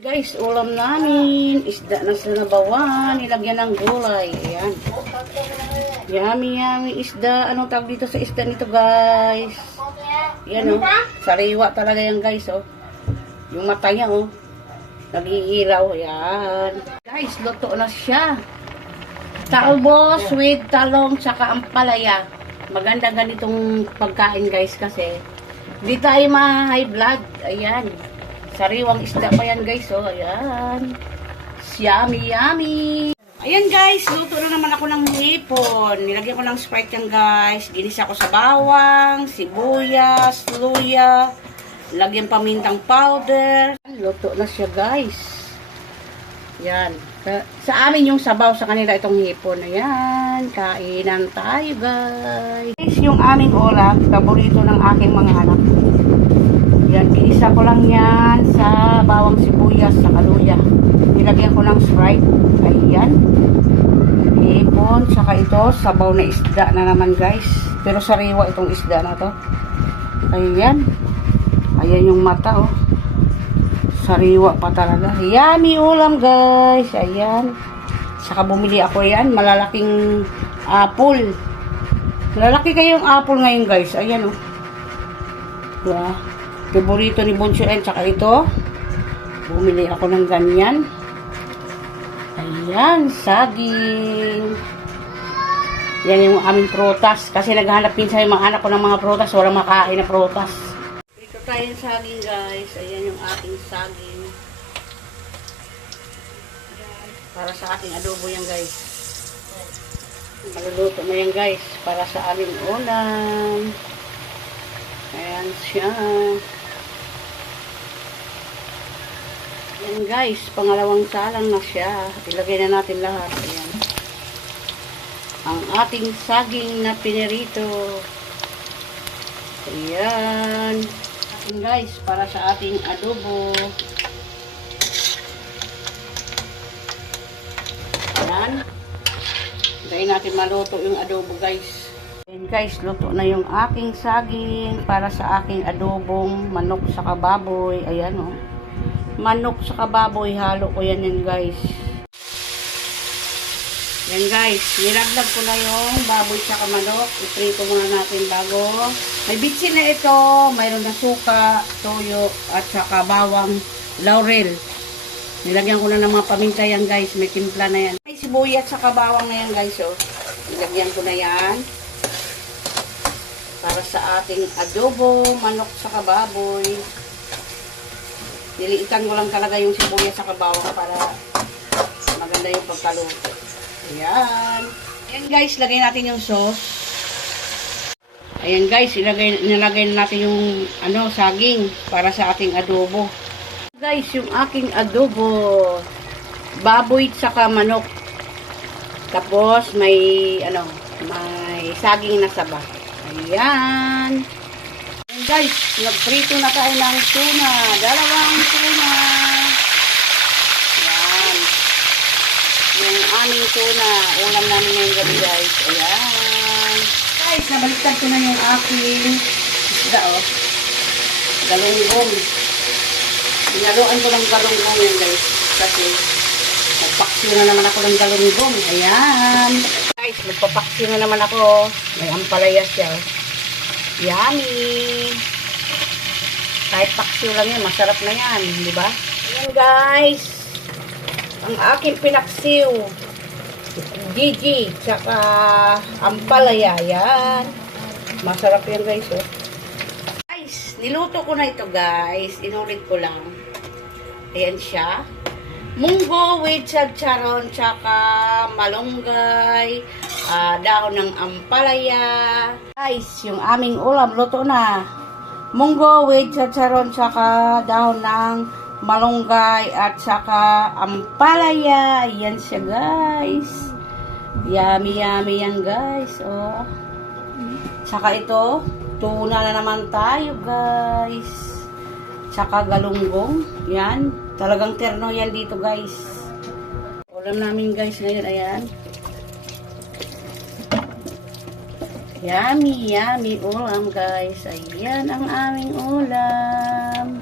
Guys, ulam namin. Isda na sa nabawan. Nilagyan ng gulay. Ayan. Yummy, yummy isda. Anong tawag dito sa isda nito, guys? Yan, oh. Sariwa talaga yan, guys, oh. Yung mata niya, oh. Nagiilaw. Ayan. Guys, luto na siya. Talbos with talong tsaka ampalaya. Maganda ganitong pagkain, guys, kasi di tayo ma-high blood. Ayan. Sariwang isda pa yan guys, oh. Ayan. Yummy, yummy. Ayan guys, luto na naman ako ng hipon. Nilagyan ko ng Sprite yan guys. Ginisa ko sa bawang, sibuyas, luya. Lagyan pamintang powder. Luto na siya guys. Yan. Sa- amin yung sabaw, sa kanila itong hipon. Ayan. Kainan tayo guys. Guys, yung aming ulam, paborito ng aking mga anak. Ginisa ko lang yan sa bawang sibuyas sa kaluya. Nilagyan ko ng Sprite. Ayan. Ipon, saka ito, sabaw na isda na naman guys. Pero sariwa itong isda na to. Ayan. Ayan yung mata oh. Sariwa pa talaga. Yummy ulam guys. Ayan. Saka bumili ako yan. Malalaking apple. Malalaki kayong apple ngayon guys. Ayan oh. Diba? Favorito ni Boncho N. Tsaka ito. Bumili ako ng ganyan. Ayan, saging. Yan yung aming prutas. Kasi naghahanap pinsan yung mga anak ko ng mga prutas. Walang makain na prutas. Ito tayo yung saging guys. Ayan yung aking saging. Para sa ating adobo yan guys. Maluluto na yan guys. Para sa aming ulam. Ayan siya. Ayan guys, pangalawang salang na siya. Ilagay na natin lahat. Ayan. Ang ating saging na pinirito. Ayan. Ayan guys, para sa ating adobo. Ayan. Hintayin natin maluto yung adobo guys. Ayan guys, luto na yung aking saging para sa aking adobong manok sa kababoy. Ayan o. Oh. Manok sa kababoy, halo ko yan yan guys. Yan guys, nilaglag ko na yung baboy sa manok. I-prito muna natin bago. May bitsin na ito, mayroon na suka, toyo, at saka bawang laurel. Nilagyan ko na ng mga paminta yan guys, may timpla na yan. May sibuyat sa bawang na yan guys oh. Nilagyan ko na yan para sa ating adobo, manok sa kababoy. Niliitan ko lang talaga yung sibuyas sa kabawang para maganda yung pagkaluto. Ayan. Ayan guys, lagay natin yung sauce. Ayan guys, ilagay, nilagay na natin yung ano, saging para sa ating adobo. Guys, yung aking adobo, baboy saka manok. Tapos may ano, may saging na saba. Ayan. Guys, nagprito na tayo ng tuna. Dalawang tuna. Ayan. Yung aming tuna. Ulam namin ngayong gabi guys. Ayan. Guys, nabaliktad ko na yung aking isda oh. Galunggong. Inaluan ko ng galunggong yan guys. Kasi nagpaksiw na naman ako ng galunggong. Ayan. Guys, nagpapaksiw na naman ako. May ampalaya siya. oh. Yummy! Kahit paksiw lang yan, masarap na yan, di ba? Ayan guys, ang aking pinaksiw. Gigi, tsaka ampalaya, yan. Masarap yan guys, oh. Guys, niluto ko na ito guys. Inulit ko lang. Ayan siya. Munggo with chacharon, tsaka malunggay, ah, dahon ng ampalaya. Guys, yung aming ulam, luto na. Munggo with chacharon, tsaka dahon ng malunggay, at tsaka ampalaya. Yan siya, guys. Yummy, yummy yan, guys. Oh. Tsaka ito, tuna na naman tayo, guys. Tsaka galunggong. Yan. Talagang terno yan dito, guys. Ulam namin, guys, ngayon. Ayan. Yummy, yummy ulam, guys. Ayan ang aming ulam.